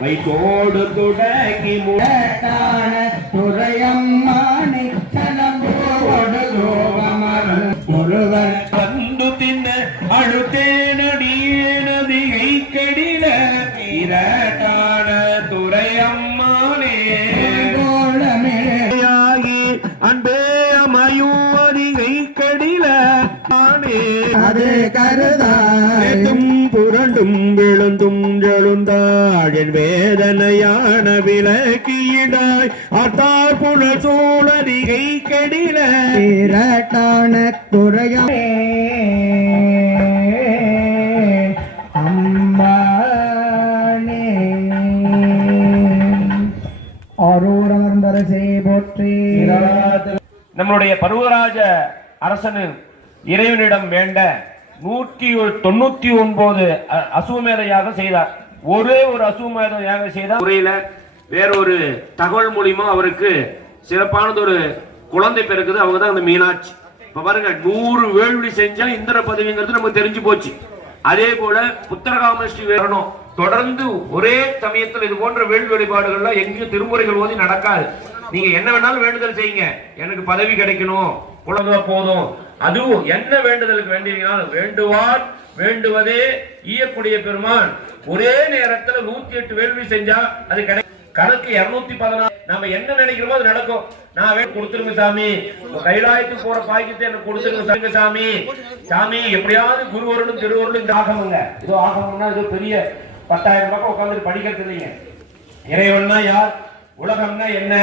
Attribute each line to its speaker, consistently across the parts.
Speaker 1: வைத்தோடு துடக்கி
Speaker 2: கேட்டான துறையம்மானை சலம்போடு கோபமர் ஒருவர்
Speaker 1: வந்து தின்ன அழுத்தேனடியேனதிகை கடில இரட்டான துறையம்மானே. அன்பே அமையும் அதிகை கடில ஆனே
Speaker 2: அது கருதாய்.
Speaker 1: புரண்டும் விழுந்தும் எழுந்தாழின் வேதனையான விலக்கியிடாய் அத்தார் புனல் சூழதிகை கடில.
Speaker 2: திரட்டான போற்றி.
Speaker 1: நம்மளுடைய பருவராஜ அரசனு இறைவனிடம் வேண்ட நூற்றி தொண்ணூத்தி ஒன்பது அ- அசுவமேத யாகம் செய்தார். ஒரே ஒரு அசுவமேத யாகம் செய்தார். முறையில வேறொரு தகவல் மூலியமா அவருக்கு சிறப்பானது ஒரு குழந்தை பிறகுது அவங்க தான் அந்த மீனாட்சி. இப்ப பாருங்க நூறு வேள்வி செஞ்சா இந்திர பதவிங்கிறது நமக்கு தெரிஞ்சு போச்சு. அதே போல புத்திரகாமஸ்ரீ வேணும் தொடர்ந்து ஒரே சமயத்தில் இது போன்ற வேள்வி வழிபாடுகள்லாம் எங்கேயும் திருமுறைகள் ஓதி நடக்காது. நீங்க என்ன வேணாலும் வேண்டுதல் செய்யுங்க. எனக்கு பதவி கிடைக்கணும். குழந்தை போதும். அதுவும் என்ன வேண்டுதலுக்கு வேண்டியீங்கனாலும் வேண்டுவான் வேண்டுவதே ஈயக்கூடிய பெருமான். ஒரே நேரத்துல நூத்தி எட்டு வேள்வி செஞ்சா அது கிடை கணக்கு இருநூத்தி பதினாறு. நாம என்ன நினைக்கிறோமோ அது நடக்கும். நான் வேணும் கொடுத்துருங்க சாமி. கைலாயத்துக்கு போற பாய்க்கத்தை எனக்கு கொடுத்துருங்க சாமி. சாமி. சாமி எப்படியாவது குருவருடும் திருவருடும் இந்த ஆகமுங்க. இதோ ஆகமும்னா இதோ பெரிய பத்தாயிரம் பக்கம் உட்காந்து படிக்கிறது இல்லைங்க. இறைவன்னா யார்? உலகம்னா என்ன?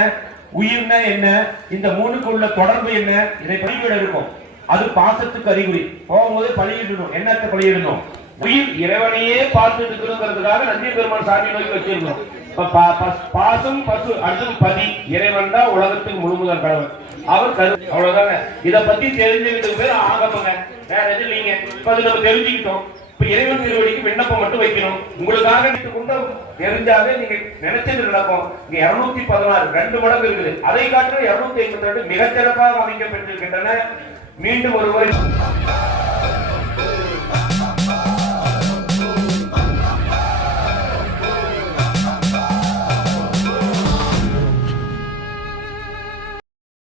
Speaker 1: உயிர்னா என்ன? இந்த மூணுக்கு உள்ள தொடர்பு என்ன? இதை பதிவிட இருக்கும். அது பாசத்துக்கு அறிகுறி. போகும்போது பழியிடணும் என்னத்தை பழியிடணும் உயிர் இறைவனையே பார்த்து இருக்கிறோங்கிறதுக்காக நந்தி பெருமான் சாமி நோக்கி வச்சிருக்கணும். பா- பஸ்- பாசம் பசு அடுத்தும் பதி இறைவன் தான் உலகத்துக்கு முழுமுதல் கடவுள். அவர் கரு அவ்வளவுதாங்க இத பத்தி தெரிஞ்சுக்கிட்டு பேர் ஆகப்பங்க. வேற எதுவும் இல்லைங்க. இப்ப அது நம்ம தெரிஞ்சுக்கிட்டோம். இப்ப இறைவன் திருவடிக்கு விண்ணப்பம் மட்டும் வைக்கணும். உங்களுக்காக நீங்க கொண்டு தெரிஞ்சாலே நீங்க நினைச்சது நடக்கும். இங்க இருநூத்தி பதினாறு ரெண்டு மடங்கு இருக்குது. அதை காட்டிலும் இருநூத்தி ஐம்பத்தி ரெண்டு மிகச்சிறப்பாக அமைக்கப்பட்டிருக்கின்றன. மீண்டும் ஒருமுறை